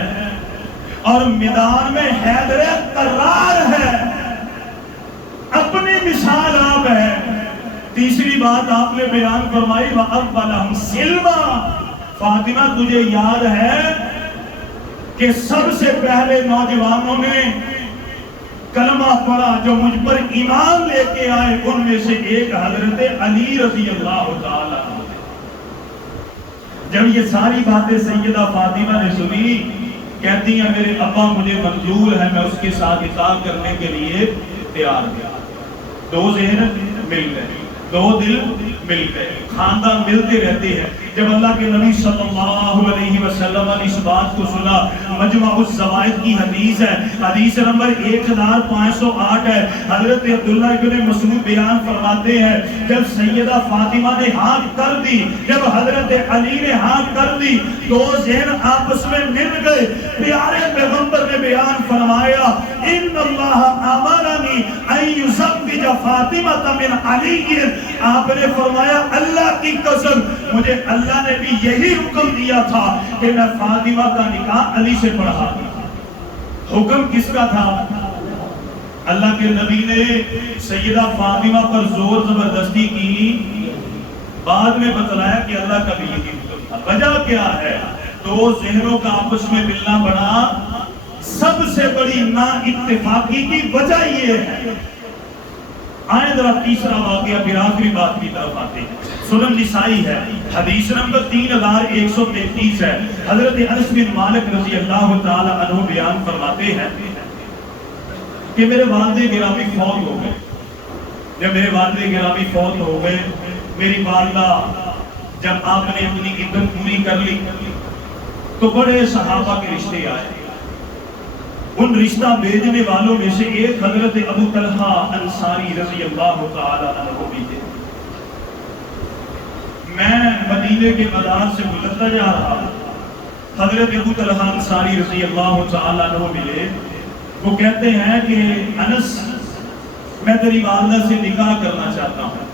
اور میدان میں حیدر قرار ہے، اپنی مثال آپ ہے۔ تیسری بات آپ نے بیان فرمائی وَأَفْضَلَهُمْ سِلْمًا، فاطمہ تجھے یاد ہے کہ سب سے پہلے نوجوانوں نے کلمہ پڑھا جو مجھ پر ایمان لے کے آئے، ان میں سے ایک حضرت علی رضی اللہ تعالیٰ عنہ۔ جب یہ ساری باتیں سیدہ فاطمہ نے سنی، کہتی ہیں میرے ابا مجھے منظور ہے، میں اس کے ساتھ اطاعت کرنے کے لیے تیار ہوں۔ دو ذہن مل گئے، دو دل مل گئے، خاندان ملتے رہتے ہیں۔ جب اللہ کے نبی صلی اللہ علیہ وسلم نے اس بات کو سنا، مجمع الزوائد کی حدیث ہے، حدیث نمبر 1508 ہے، حضرت عبداللہ ابن مسعود بیان فرماتے ہیں جب سیدہ فاطمہ نے ہاتھ کر دی، جب حضرت علی نے ہاتھ کر دی، دو ذہن آپس میں مل گئے۔ پیارے پیغمبر نے بیان فرمایا ان اللہ امرنی ان یزوج فاطمہ من علی، آپ نے فرمایا اللہ کی قسم مجھے اللہ نے بھی یہی حکم دیا تھا کہ میں فاطمہ کا نکاح علی سے پڑھا دوں۔ حکم کس کا تھا؟ اللہ کے نبی نے سیدہ فاطمہ پر زور زبردستی کی، بعد میں بتلایا کہ اللہ کا بھی یہی حکم تھا۔ وجہ کیا ہے؟ دو ذہنوں کا آپس میں ملنا بڑا، سب سے بڑی نا اتفاقی کی وجہ یہ ہے۔ آئیں ذرا تیسرا واقعہ، پھر آخری بات کی طرف آتے ہیں۔ سنن نسائی ہے، حدیث نمبر 3133 ہے، حضرت انس بن مالک رضی اللہ تعالی عنہ بیان فرماتے ہیں کہ میرے والد گرامی فوت ہو گئے۔ جب میرے والد گرامی فوت ہو گئے، میری والدہ جب آپ نے اپنی عدت پوری کر لی تو بڑے صحابہ کے رشتے آئے۔ ان رشتہ بھیجنے والوں میں سے ایک حضرت ابو طلحہ انصاری رضی اللہ تعالی عنہ بھی تھے۔ میں مدینے کے بازار سے گزرتا جا رہا، حضرت ابو طلحہ انصاری رضی اللہ تعالی عنہ ملے۔ وہ کہتے ہیں کہ انس میں تیری والدہ سے نکاح کرنا چاہتا ہوں۔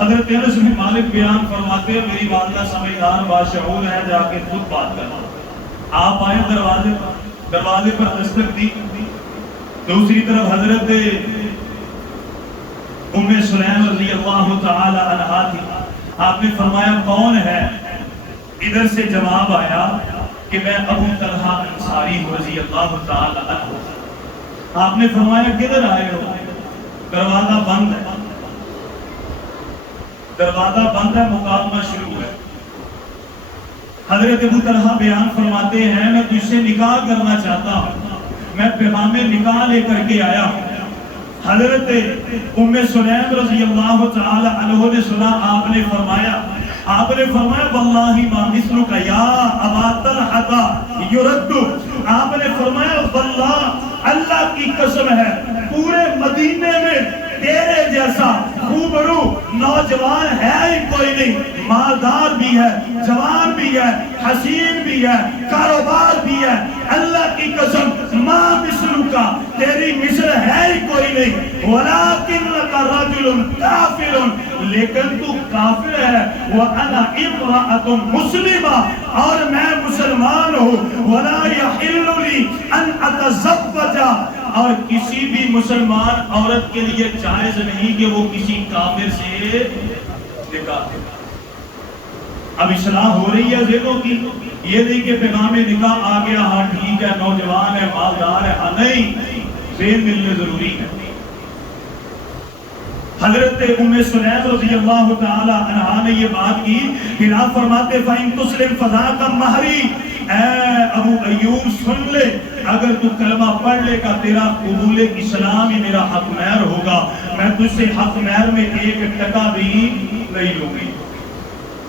حضرت انس بن مالک بیان فرماتے ہیں میری والدہ سمجھدار باشعور ہے، جا کے خود بات کرنا۔ آپ آئے دروازے پر دستک دی، دوسری طرف حضرت ام سلیم رضی اللہ تعالی عنہا تھی۔ آپ نے فرمایا کون ہے؟ ادھر سے جواب آیا کہ میں ابو طلحہ انصاری رضی اللہ تعالی عنہ۔ آپ نے فرمایا کدھر آئے ہو؟ دروازہ بند ہے، دروازہ بند ہے، مقابلہ شروع ہے۔ حضرت ابو طلحہ بیان فرماتے ہیں میں تجھ سے نکاح کرنا چاہتا ہوں، میں پیغام نکاح لے کر کے آیا ہوں۔ حضرت ام سلیم رضی اللہ تعالی عنہ نے سنا، آپ نے فرمایا واللہ ما مثلک یا ابا طلحہ یرد، آپ نے فرمایا واللہ اللہ کی قسم ہے پورے مدینے میں تیرے جیسا خوبرو نوجوان ہے ہی کوئی نہیں، مالدار بھی ہے، جوان بھی ہے، حسین بھی ہے، کاروبار بھی ہے، اللہ کی قسم ما مثل کا تیری مثل ہے ہی کوئی نہیں، ولیکنک رجل کافر، لیکن تو کافر ہے، وانا امرأۃ مسلمہ، اور میں مسلمان ہوں، ولا یحل لی ان اتزوج اور کسی بھی مسلمان عورت کے لیے جائز نہیں کہ وہ کسی کافر سے نکاح کرے۔ اب اصلاح ہو رہی ہے ذہنوں کی، یہ نہیں کہ پیغام نکاح آ گیا ہاں ٹھیک ہے نوجوان ہے مالدار ہے، ہاں نہیں، ذہن ملنے ضروری ہے۔ حضرت ام سلیم رضی اللہ تعالی عنہا نے یہ بات کی کہ آپ فرماتے فَإِن تُسْلِمْ فَذَاكَ مَهْرِي، اے ابو ایوب سن لے، اگر تو کلمہ پڑھ لے گا تیرا قبول اسلام ہی میرا حق مہر ہوگا، میں تجھ سے حق مہر میں 1 ٹکا بھی نہیں لوں گی۔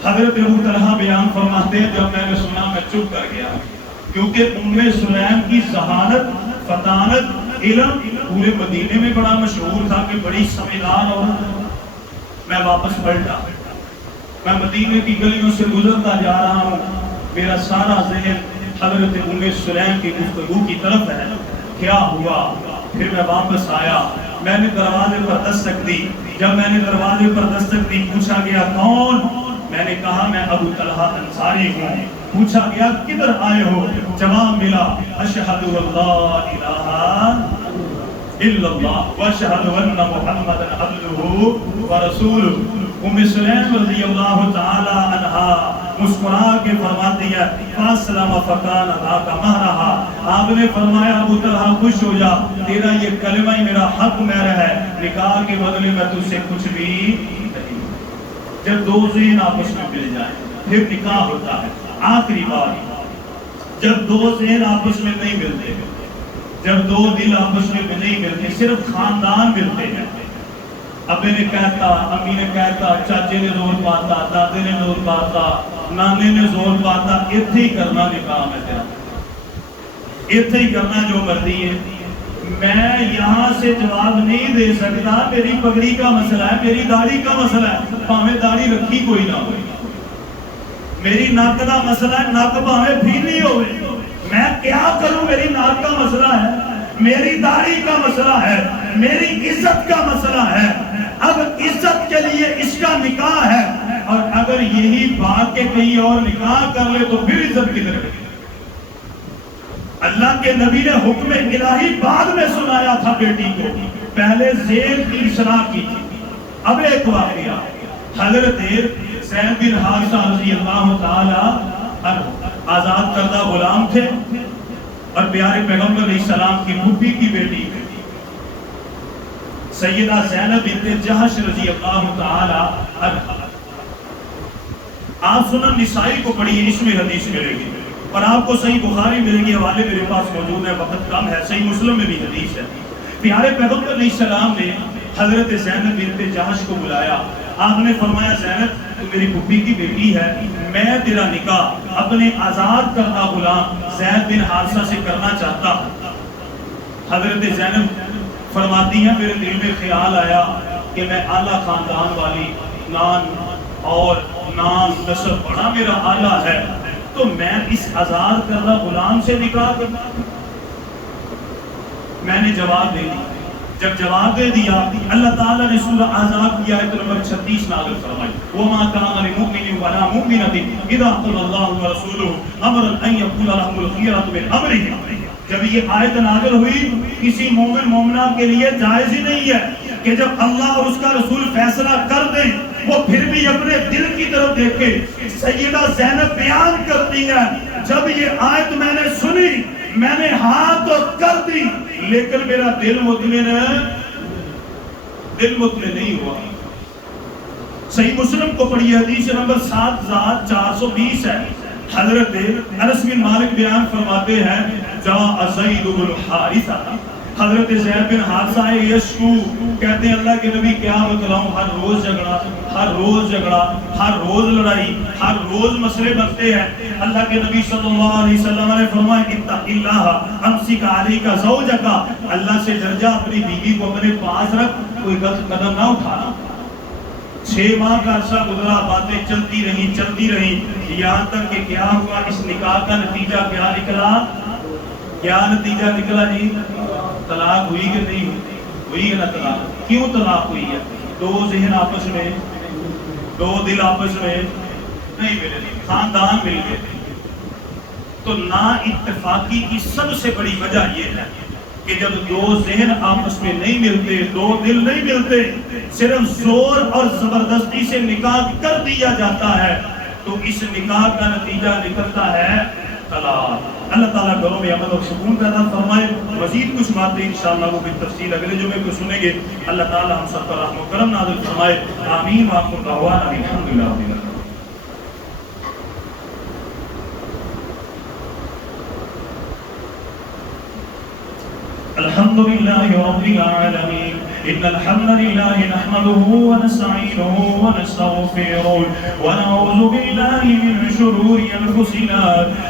حضرت ابو طلحہ بیان فرماتے ہیں جب میں نے سنا میں چپ کر گیا، کیونکہ ام سلیم کی ذہانت، فطانت، علم پورے مدینے میں بڑا مشہور تھا کہ بڑی سمجھدار عورت۔ میں واپس پلٹا، میں مدینے کی گلیوں سے گزرتا جا رہا ہوں، میرا سارا ذہن حضرت ام سلیم کی گفتگو کی طرف ہے۔ کیا ہوا؟ پھر میں واپس آیا، میں نے دروازے پر دستک دی، جب میں نے دروازے پر دستک دی پوچھا گیا کون؟ میں نے کہا میں ابو طلحہ انصاری ہوں۔ پوچھا گیا کدھر آئے ہو؟ جواب ملا اشہد اللہ الہ الا اللہ واشہد ان محمد عبدہ ورسولہ۔ ام سلیم رضی اللہ تعالی عنہا مسکرا کے فرماتی ہے فاسلم فکان ذاک مہرہا، آپ نے فرمایا ابو طلحہ خوش ہو جا، تیرا یہ کلمہ ہی میرا حق مہر ہے، نکاح کے بدلے میں تجھ سے کچھ بھی نہیں۔ جب دو ذہن آپس میں مل جائیں پھر نکاح ہوتا ہے۔ آخری بات، جب دو ذہن آپس میں نہیں ملتے، جب دو دل آپس میں نہیں ملتے، صرف خاندان ملتے ہیں، ابے نے کہتا، امی نے کہتا، چاچے نے زور پاتا، دادے نے زور پاتا، نانے نے زور پاتا، اتھے ہی کرنا نکاح میں تیرا، اتھے ہی کرنا جو مرضی ہے۔ میں یہاں سے جواب نہیں دے سکتا، میری پگڑی کا مسئلہ ہے، میری داڑھی کا مسئلہ ہے، پاہمیں داڑھی رکھی کوئی نہ ہوئی، میری ناک کا مسئلہ ہے، ناک پاہمیں پھیلی ہوئے، میں کیا کروں؟ میری ناک کا مسئلہ ہے، میری داڑھی کا مسئلہ ہے، میری عزت کا مسئلہ ہے۔ اب عزت کے لیے اس کا نکاح ہے، اور اگر یہی بات کے کہیں اور نکاح کر لے تو پھر عزت کدھر گئی؟ اللہ کے نبی نے حکم الہی بعد میں سنایا تھا بیٹی کو، پہلے زید کی اصلاح کی تھی۔ اب ایک واقعہ، حضرت زید بن حارثہ رضی اللہ تعالی آزاد کردہ غلام تھے، اور پیارے پیغمبر علیہ السلام کی پھوپھی کی بیٹی سیدہ زینب بنت جہش رضی اللہ تعالی عنہا۔ آپ سنن نسائی کو پڑھیے، اس میں حدیث ملے گی، اور آپ کو صحیح بخاری ملے گی، حوالے میرے پاس موجود ہے، وقت کم ہے، صحیح مسلم میں بھی حدیث ہے۔ پیارے پیغمبر علیہ السلام نے حضرت زینب بنت جہش کو بلایا، آپ نے فرمایا زینب تو میری پھوپھی کی بیٹی ہے، میں تیرا نکاح اپنے آزاد کردہ غلام زید بن حارثہ سے کرنا چاہتا ہوں۔ حضرت زینب فرماتی ہیں میرے دل میں خیال آیا کہ میں اعلیٰ خاندان والی نان اور نام نسب بڑا میرا اعلیٰ ہے، تو میں اس آزاد کردہ غلام سے نکاح کرتا ہوں۔ میں نے جواب دے دیا، جب جواب دے دیا اللہ تعالیٰ نے سورہ احزاب کی آیت نمبر 36 نازل فرمائی، وَمَا كَانَ لِمُؤْمِنٍ وَلَا مُؤْمِنَةٍ إِذَا قَضَى اللَّهُ وَرَسُولُهُ أَمْرًا أَن يَكُونَ لَهُمُ الْخِيَرَةُ مِنْ أَمْرِهِمْ۔ جب یہ آیت نازل ہوئی، کسی مومن مومنہ کے لیے جائز ہی نہیں ہے کہ جب اللہ اور اس کا رسول فیصلہ کر دیں وہ پھر بھی اپنے دل کی طرف دیکھے۔ سیدہ زینب بیان کرتی ہے جب یہ آیت میں نے سنی میں نے ہاں تو کر دی، لیکن میرا دل مطمئن نہیں ہوا۔ صحیح مسلم کو پڑھیے، حدیث نمبر 7420 ہے۔ حضرت انس بن مالک بیان فرماتے ہیں جاء زید بن حارثہ، حضرت زید بن حارثہ یشکو، کہتے ہیں اللہ کے نبی کیا بتلاؤں، ہر روز جھگڑا، ہر روز جھگڑا، ہر روز لڑائی، ہر روز مسئلے بنتے ہیں۔ اللہ کے نبی صلی اللہ علیہ وسلم نے فرمایا اتق اللہ امسک علیک زوجک، اللہ سے ڈر جا، اپنی بیوی کو اپنے پاس رکھ، کوئی غلط قدم نہ اٹھانا۔ 6 ماہ کا عرصہ گزرا، باتیں چلتی رہیں، یہاں تک کہ کیا ہوا، اس نکاح کا نتیجہ کیا نکلا؟ کیا نتیجہ نکلا جی؟ طلاق ہوئی کہ نہیں ہوئی ہے نا طلاق؟ کیوں طلاق ہوئی ہے؟ دو ذہن آپس میں، دو دل آپس میں نہیں ملے، خاندان مل گئے۔ تو نا اتفاقی کی سب سے بڑی وجہ یہ ہے کہ جب دو ذہن آپس میں نہیں ملتے، دو دل نہیں ملتے، صرف زور اور زبردستی سے نکاح کر دیا جاتا ہے تو اس نکاح کا نتیجہ نکلتا ہے طلاق۔ اللہ تعالیٰ گھروں میں امن اور سکون پیدا فرمائے۔ مزید کچھ باتیں انشاءاللہ وہ بالتفصیل اگلے جمعے کو سنیں گے۔ اللہ تعالیٰ ہم سب پر رحم و کرم نازل فرمائے۔ آمین وآخر دعوانا الحمدللہ رب العالمین۔ الحمد لله رب العالمين إن الحمد لله نحمده ونستعينه ونستغفره ونعوذ بالله من شرور أنفسنا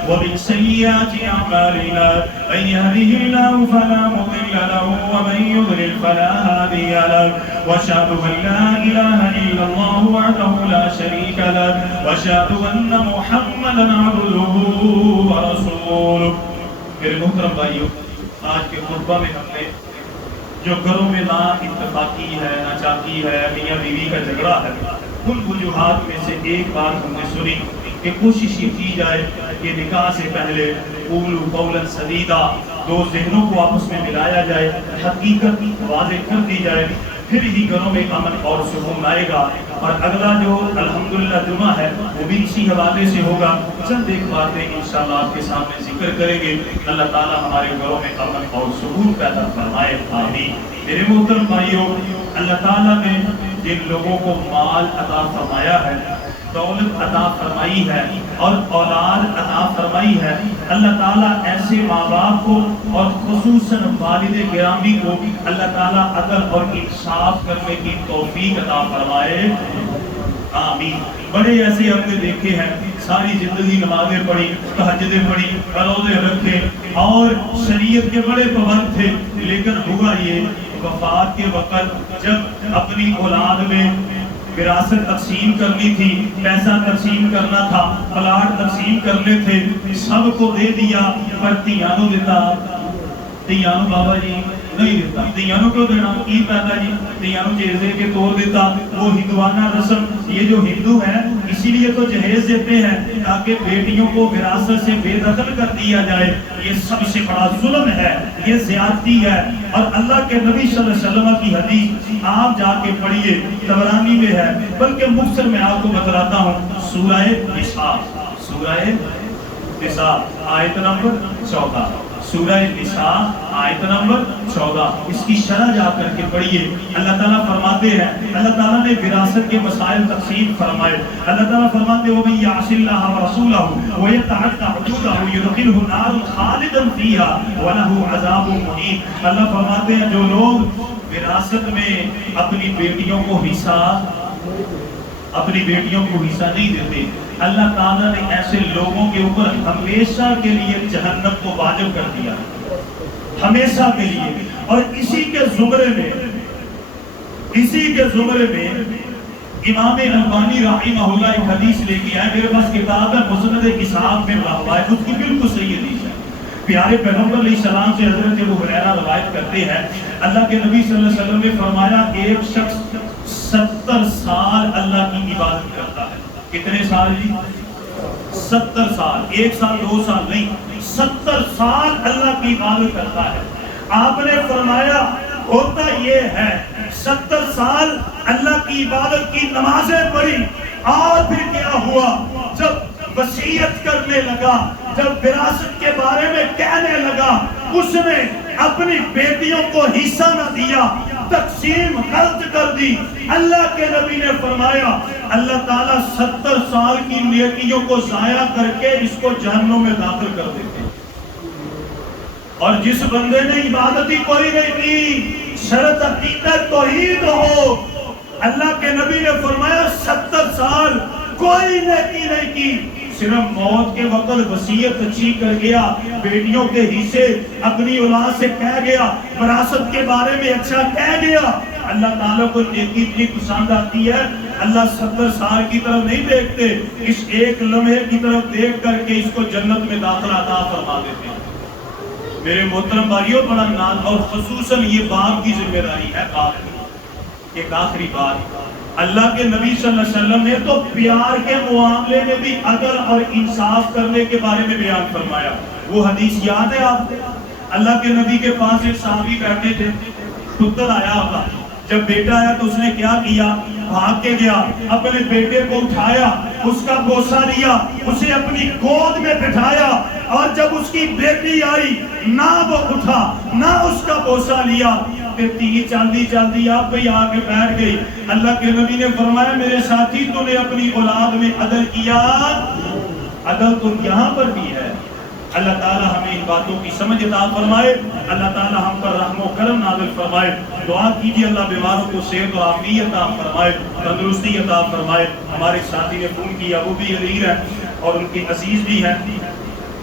ومن سيئات أعمالنا من يهده الله فلا مضل له ومن يضلل فلا هادي له وأشهد أن لا إله إلا الله وحده لا شريك له وأشهد أن محمدا عبده ورسوله۔ میرے محترم بھائیو، آج کے خطبہ میں ہم نے جو گھروں میں نا اتفاقی ہے، ناچاکی ہے، میاں بیوی کا جھگڑا ہے، ان وجوہات میں سے ایک بات ہم نے سنی کہ کوشش یہ کی جائے کہ نکاح سے پہلے قولوا قولا سدیدا، دو ذہنوں کو آپس میں ملایا جائے، حقیقت واضح کر دی جائے، پھر ہی گھروں میں امن اور سکون آئے گا۔ اور اگلا جو الحمدللہ جمعہ ہے وہ بھی اسی حوالے سے ہوگا۔ چند ایک باتیں انشاءاللہ آپ کے سامنے ذکر کریں گے۔ اللہ تعالیٰ ہمارے گھروں میں امن اور سکون پیدا فرمائے، آمین۔ میرے محترم بھائیوں، اللہ تعالیٰ نے جن لوگوں کو مال عطا فرمایا ہے، دولت عطا فرمائی ہے اور اولاد عطا فرمائی ہے، اللہ تعالیٰ ایسے ماں باپ کو اور خصوصاً والد گرامی کو اللہ تعالیٰ عدل اور انصاف کرنے کی توفیق عطا فرمائے، آمین۔ بڑے ایسے ہم نے دیکھے ہیں، ساری زندگی نمازیں پڑھی، تہجدیں پڑھی، روزے رکھے اور شریعت کے بڑے پابند تھے، لیکن ہوا یہ وفات کے وقت جب اپنی اولاد میں وراثت تقسیم کرنی تھی، پیسہ تقسیم کرنا تھا، پلاٹ تقسیم کرنے تھے، سب کو دے دیا پر تیانو دیتا، تیانو بابا جی نہیں دیتا۔ تیانو کیوں دینا؟ عید پیدا جی تیانو جہیز کے طور دیتا، وہ ہندوانہ رسم، یہ جو ہندو ہیں اسی لیے تو جہیز دیتے ہیں تاکہ بیٹیوں کو وراثت سے بے دخل کر دیا جائے۔ یہ سب سے بڑا ظلم ہے، یہ زیادتی ہے۔ اور اللہ کے نبی صلی اللہ علیہ وسلم کی حدیث آپ جا کے پڑھیے، طبرانی میں ہے، بلکہ مختصر میں آپ کو بتلاتا ہوں۔ سورہ نساء، سورہ نساء آیت نمبر 14، سورہ نساء آیت نمبر 14، اس کی شرح جا کر کے پڑھیے۔ اللہ تعالیٰ فرماتے ہیں، اللہ تعالیٰ نے وراثت کے مسائل تقسیم فرمائے۔ اللہ تعالیٰ فرماتے ہیں وَمَن يَعْصِ اللَّهَ وَرَسُولَهُ وَيَتَعَدَّ حُدُودَهُ يُدْخِلْهُ نَارًا خَالِدًا فِيهَا وَلَهُ عَذَابٌ مُهِينٌ۔ اللہ فرماتے ہیں جو لوگ وراثت میں اپنی بیٹیوں کو حصہ نہیں دیتے، اللہ تعالیٰ نے ایسے لوگوں کے اوپر ہمیشہ کے لیے جہنم کو واجب کر دیا، ہمیشہ کے لیے۔ اور اسی کے زمرے میں امام البانی رحمہ اللہ ایک حدیث لے کے آئے، میرے پاس کتاب ہے مسند اسحاق میں ہوا ہے، اس کی بالکل صحیح حدیث ہے۔ پیارے پیغمبر علیہ السلام سے حضرت ابو ہریرہ روایت کرتے ہیں، اللہ کے نبی صلی اللہ علیہ وسلم نے فرمایا ایک شخص 70 سال اللہ کی عبادت کرتا ہے۔ کتنے سال جی؟ 70 سال، 1 سال 2 سال نہیں، 70 سال اللہ کی عبادت کرتا ہے۔ آپ نے فرمایا ہوتا یہ ہے 70 سال اللہ کی عبادت کی نمازیں پڑھی اور پھر کیا ہوا؟ جب وصیت کرنے لگا، جب وراثت کے بارے میں کہنے لگا، اس نے اپنی بیٹیوں کو حصہ نہ دیا، تقسیم غلط کر دی۔ اللہ کے نبی نے فرمایا اللہ تعالیٰ 70 سال کی نیکیوں کو ضائع کر کے اس کو جہنم میں داخل کر دیتے۔ اور جس بندے نے عبادت ہی کوئی نہیں کی، شرط عقیدت توحید ہو، اللہ کے نبی نے فرمایا 70 سال کوئی نیکی نہیں کی، صرف موت کے وقت وصیت اچھی کر گیا، بیٹیوں کے حصے اپنی اولاد سے کہہ گیا، وراثت کے بارے میں اچھا کہہ گیا، اللہ تعالیٰ کو نیکی اتنی پسند آتی ہے، اللہ 70 سال کی طرف نہیں دیکھتے، اس ایک لمحے کی طرف دیکھ کر کے اس کو جنت میں داخل عطا فرما دیتے ہیں۔ میرے محترم بھائیوں، بڑا ناز اور خصوصاً یہ باپ کی ذمہ داری ہے، باپ کی ایک آخری بات، اللہ کے نبی صلی اللہ علیہ وسلم نے تو پیار کے معاملے میں بھی عدل اور انصاف کرنے کے بارے میں بیان فرمایا۔ وہ حدیث یاد ہے آپ کو؟ اللہ کے نبی کے پاس ایک صحابی بیٹھے تھے، پتر آیا ہوگا، جب بیٹا آیا تو اس نے کیا کیا، بھاگ کے گیا، اپنے بیٹے کو اٹھایا، اس کا بوسہ لیا، اسے اپنی گود میں بٹھایا، اور جب اس کی بیٹی آئی نہ وہ اٹھا نہ اس کا بوسہ لیا، پھر تھی چلتی چلتی آپ پہ آ کے بیٹھ گئی۔ اللہ کے نبی نے فرمایا میرے ساتھی تو نے اپنی اولاد میں عدل کیا، عدل تو یہاں پر بھی ہے۔ اللہ تعالی ہمیں ان باتوں کی سمجھ عطا فرمائے، اللہ تعالی ہم پر رحم و کرم نازل فرمائے۔ دعا کیجیے اللہ بیماروں کو صحت و عافیت عطا فرمائے، تندرستی عطا فرمائے۔ ہمارے ساتھی نے فون کیا، وہ بھی عزیز ہیں اور ان کے عزیز بھی ہیں،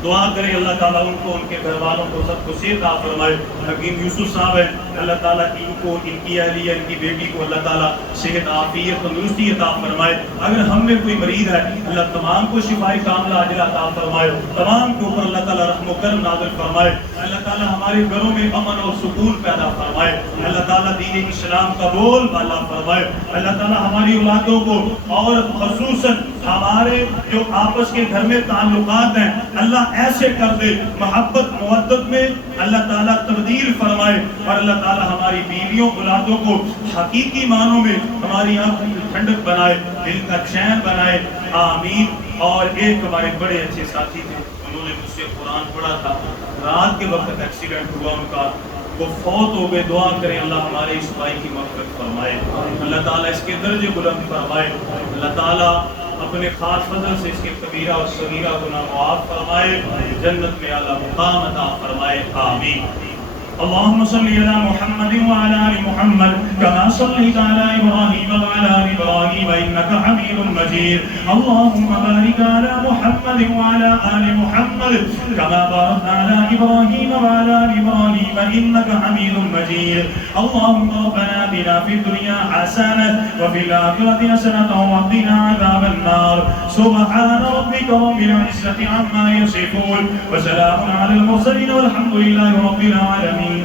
دعا کرے اللہ تعالیٰ ان کو، ان کے گھر والوں کو، سب کو صحت عطا فرمائے۔ حکیم یوسف صاحب ہیں، اللہ تعالیٰ ان کو، ان کی اہلیہ، ان کی بیٹی کو اللہ تعالیٰ صحت عافیت تندرستی عطا فرمائے۔ اگر ہم میں کوئی مریض ہے اللہ تمام کو شفائی کاملہ عاجلہ عطا فرمائے، تمام کے اوپر اللہ تعالیٰ رحم و کرم نازل فرمائے۔ اللہ تعالیٰ ہمارے گھروں میں امن اور سکون پیدا فرمائے، اللہ تعالیٰ دین اسلام کا بول بالا فرمائے۔ اللہ تعالیٰ ہماری اولادوں کو اور خصوصاً ہمارے جو آپس کے گھر میں تعلقات ہیں اللہ ایسے کر دے، محبت مودت میں اللہ تعالیٰ تبدیل فرمائے، اور اللہ تعالیٰ ہماری بیویوں اولادوں کو حقیقی معنوں میں ہماری آنکھوں کی ٹھنڈک بنائے، دل کا چین بنائے، آمین۔ اور ایک ہمارے بڑے اچھے ساتھی تھے، انہوں نے مجھ سے قرآن پڑھا تھا، رات کے وقت ایکسیڈنٹ ہوا ان کا، وہ فوت ہو گئے۔ دعا کریں اللہ ہمارے اس بھائی کی مغفرت فرمائے، اللہ تعالیٰ اس کے درجے بلند فرمائے، اللہ تعالیٰ اپنے خاص فضل سے اس کے کبیرہ اور صغیرہ گناہ معاف فرمائے، جنت میں اعلیٰ مقام عطا فرمائے، آمین۔ اللهم صل على محمد وعلى آل محمد كما صليت على إبراهيم وعلى آل إبراهيم إنك حميد مجيد اللهم بارك على محمد وعلى آل محمد كما باركت على إبراهيم وعلى آل إبراهيم إنك حميد مجيد اللهم ربنا آتنا في الدنيا حسنة وفي الآخرة حسنة وقنا عذاب النار سبحان ربك رب العزة عما يصفون وسلام على المرسلين والحمد لله رب العالمين